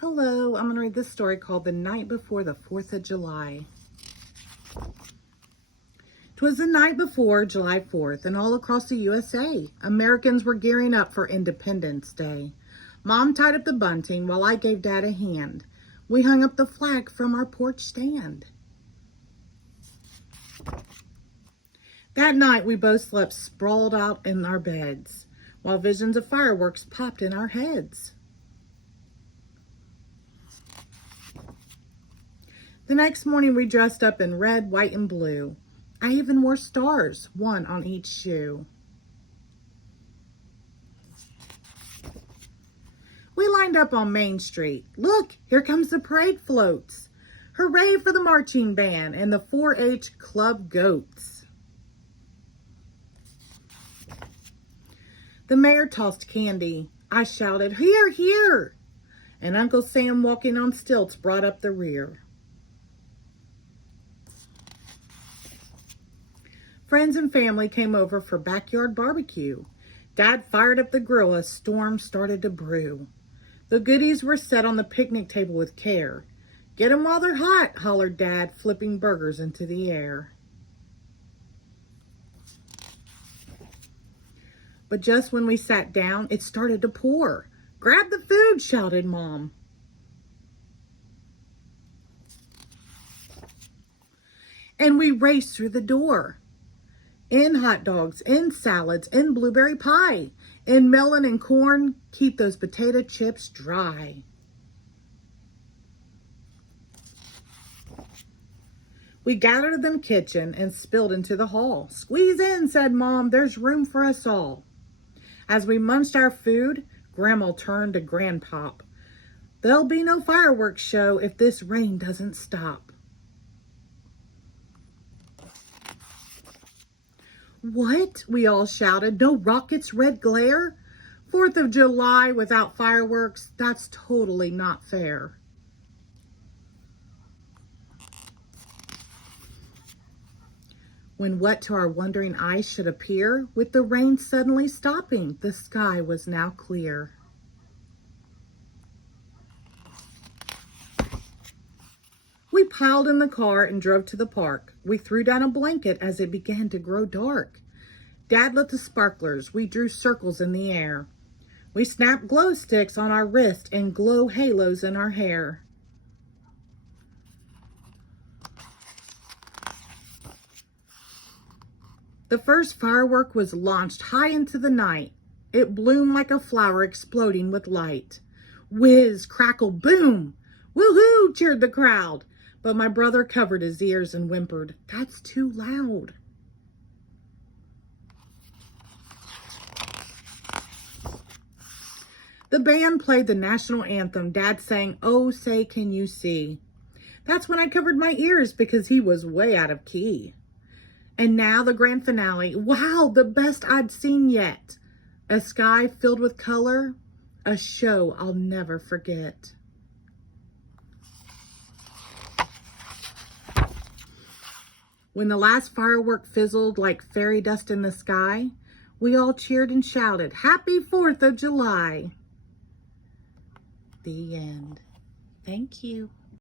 Hello, I'm going to read this story called The Night Before the 4th of July. 'Twas the night before July 4th, and all across the USA, Americans were gearing up for Independence Day. Mom tied up the bunting while I gave Dad a hand. We hung up the flag from our porch stand. That night, we both slept sprawled out in our beds, while visions of fireworks popped in our heads. The next morning, we dressed up in red, white, and blue. I even wore stars, one on each shoe. We lined up on Main Street. Look, here comes the parade floats. Hooray for the marching band and the 4-H club goats. The mayor tossed candy. I shouted, "Here, here!" And Uncle Sam, walking on stilts, brought up the rear. Friends and family came over for backyard barbecue. Dad fired up the grill as storm started to brew. The goodies were set on the picnic table with care. "Get 'em while they're hot," hollered Dad, flipping burgers into the air. But just when we sat down, it started to pour. "Grab the food," shouted Mom. And we raced through the door. In hot dogs, in salads, in blueberry pie, in melon and corn, keep those potato chips dry. We gathered in the kitchen and spilled into the hall. "Squeeze in," said Mom, "there's room for us all." As we munched our food, Grandma turned to Grandpop. "There'll be no fireworks show if this rain doesn't stop." "What?" we all shouted. "No rockets, red glare? 4th of July without fireworks? That's totally not fair." When what to our wondering eyes should appear, with the rain suddenly stopping, the sky was now clear. We piled in the car and drove to the park. We threw down a blanket as it began to grow dark. Dad lit the sparklers. We drew circles in the air. We snapped glow sticks on our wrist and glow halos in our hair. The first firework was launched high into the night. It bloomed like a flower exploding with light. Whiz, crackle, boom! "Woohoo!" cheered the crowd. But my brother covered his ears and whimpered, "That's too loud." The band played the national anthem. Dad sang, "Oh, say can you see." That's when I covered my ears because he was way out of key. And now the grand finale. Wow, the best I'd seen yet. A sky filled with color, a show I'll never forget. When the last firework fizzled like fairy dust in the sky, we all cheered and shouted, "Happy 4th of July." The end. Thank you.